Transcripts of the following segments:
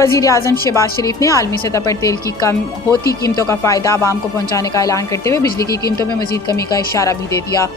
वज़ीर आज़म शहबाज शरीफ ने आलमी सतह पर तेल की कम होती कीमतों का फ़ायदा आवाम को पहुँचाने का ऐलान करते हुए बिजली की कीमतों में मज़ीद कमी का इशारा भी दे दिया।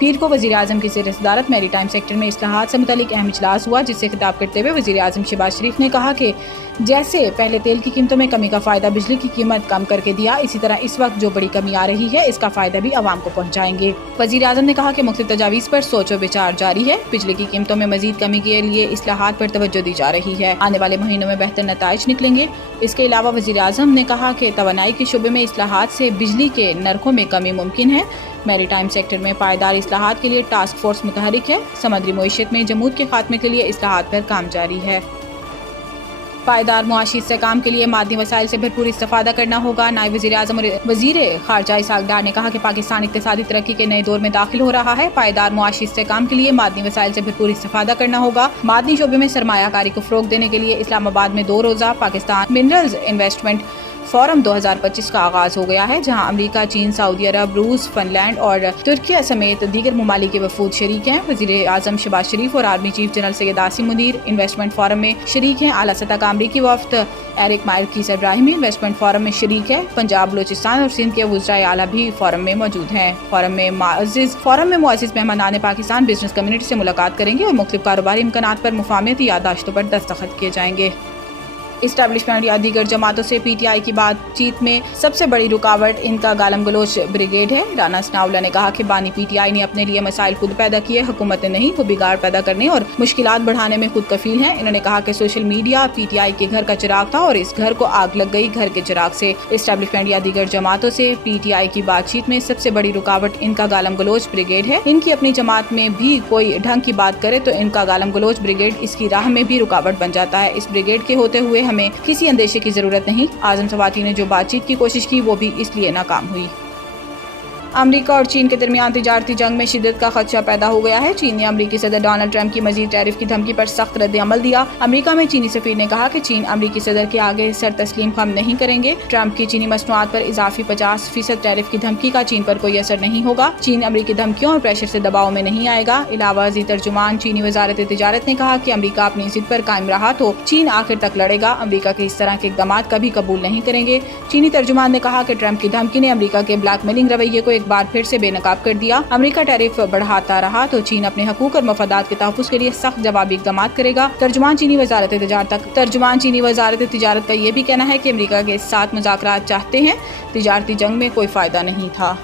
पीर को वज़ीर आज़म की ज़ेर सदारत मैरी टाइम सेक्टर में इस्लाहात से मुतालिक अहम इजलास हुआ, जिससे खिताब करते हुए वज़ीर आज़म शहबाज शरीफ ने कहा कि जैसे पहले तेल की कीमतों में कमी का फ़ायदा बिजली की कीमत कम करके दिया, इसी तरह इस वक्त जो बड़ी कमी आ रही है इसका फ़ायदा भी आवाम को पहुँचाएंगे। वज़ीर आज़म ने कहा कि मुख्तलिफ तजावीज़ पर सोच व विचार जारी है। बिजली की कीमतों में मज़ीद कमी के लिए इस्लाहात पर तवज्जो दी जा रही है। आने वाले महीनों में बेहतर नताइज निकलेंगे। इसके अलावा वज़ीर आज़म ने कहा कि तवानाई के शुबे में इस्लाहात से बिजली के नरखों में कमी मुमकिन है। मैरी टाइम सेक्टर में पायदार इस्लाहात के लिए टास्क फोर्स मुतहरिक है। समुद्री मईशत में जमूद के खात्मे के लिए इस्लाहात पर काम जारी है। पायदार मुआशी इस्तेहकाम के लिए मादी वसाइल से भरपूर इस्तेफादा करना होगा। नायब वज़ीर आज़म और वज़ीर खारजा इसहाक डार ने कहा कि पाकिस्तान इक़्तिसादी तरक्की के नए दौर में दाखिल हो रहा है। पायदार मुआशी इस्तेहकाम के लिए मादी वसाइल से भरपूर इस्तेफादा करना होगा। मादी शोबे में सरमायाकारी को फ़रोग़ देने के लिए इस्लामाबाद में 2 रोज़ा पाकिस्तान मिनरल्स इन्वेस्टमेंट फोरम 2025 का आगाज हो गया है, जहां अमेरिका, चीन, सऊदी अरब, रूस, फिनलैंड और तुर्की समेत दीगर ममालिक के वफूद शरीक हैं। वज़ीर आज़म शहबाज शरीफ और army chief general Syed Asim Munir investment forum में शरीक हैं। आला सतह का अमरीकी वफ्द एरिक मायर की सरबराही में इन्वेस्टमेंट फोरम में शरीक है। पंजाब, बलूचिस्तान और सिंध के वज़राए आला भी फोरम में मौजूद हैं। फोरम में मुअज़्ज़िज़ मेहमानान पाकिस्तान बिजनेस कम्युनिटी से मुलाकात करेंगे और मुख्तलिफ कारोबारी इम्कानात पर मुफाहमती याददाश्तों पर दस्तखत किए जाएंगे। इस्टेब्लिशमेंट या दीगर जमातों से पीटीआई की बातचीत में सबसे बड़ी रुकावट इनका गालम गलोच ब्रिगेड है। राना सनाउल्लाह ने कहा कि बानी पीटीआई ने अपने लिए मसाइल खुद पैदा किए, हुकूमत ने नहीं। वो बिगाड़ पैदा करने और मुश्किलात बढ़ाने में खुद कफील हैं। इन्होंने कहा कि सोशल मीडिया पीटीआई के घर का चिराग था और इस घर को आग लग गई घर के चिराग से। इस्टेब्लिशमेंट या दीगर जमातों से पीटीआई की बातचीत में सबसे बड़ी रुकावट इनका गालम गलोच ब्रिगेड है। इनकी अपनी जमात में भी कोई ढंग की बात करे तो इनका गालम गलोच ब्रिगेड इसकी राह में भी रुकावट बन जाता है। इस ब्रिगेड के होते हुए हमें किसी अंदेशे की जरूरत नहीं। आजम सवाती ने जो बातचीत की कोशिश की वो भी इसलिए नाकाम हुई। अमेरिका और चीन के दरमियान तिजारती जंग में शिद्दत का खदशा पैदा हो गया है। चीन ने अमेरिकी सदर डोनाल्ड ट्रंप की मजीद टैरिफ की धमकी पर सख्त रद्द अमल दिया। अमेरिका में चीनी सफीर ने कहा कि चीन अमेरिकी सदर के आगे सर तस्लीम खम नहीं करेंगे। ट्रंप की चीनी मसनूआत पर इजाफी 50% टैरिफ की धमकी का चीन पर कोई असर नहीं होगा। चीन अमेरिकी धमकियों और प्रेशर से दबाव में नहीं आएगा। इलावाजी तर्जुमान चीनी वजारत तिजारत ने कहा कि अमेरिका अपनी जिद पर कायम रहा तो चीन आखिर तक लड़ेगा। अमेरिका के इस तरह के इक़दाम कभी कबूल नहीं करेंगे। चीनी तर्जुमान ने कहा कि ट्रंप की धमकी ने अमेरिका के ब्लैकमेलिंग रवैये को एक बार फिर से बेनकाब कर दिया। अमेरिका टैरिफ बढ़ाता रहा तो चीन अपने हकूक और मफादात के तहफ़्फ़ुज़ के लिए सख्त जवाबी इक़दाम करेगा। तर्जुमान चीनी वजारत तिजारत का ये भी कहना है कि अमेरिका के साथ मुज़ाकरात चाहते हैं। तिजारती जंग में कोई फ़ायदा नहीं था।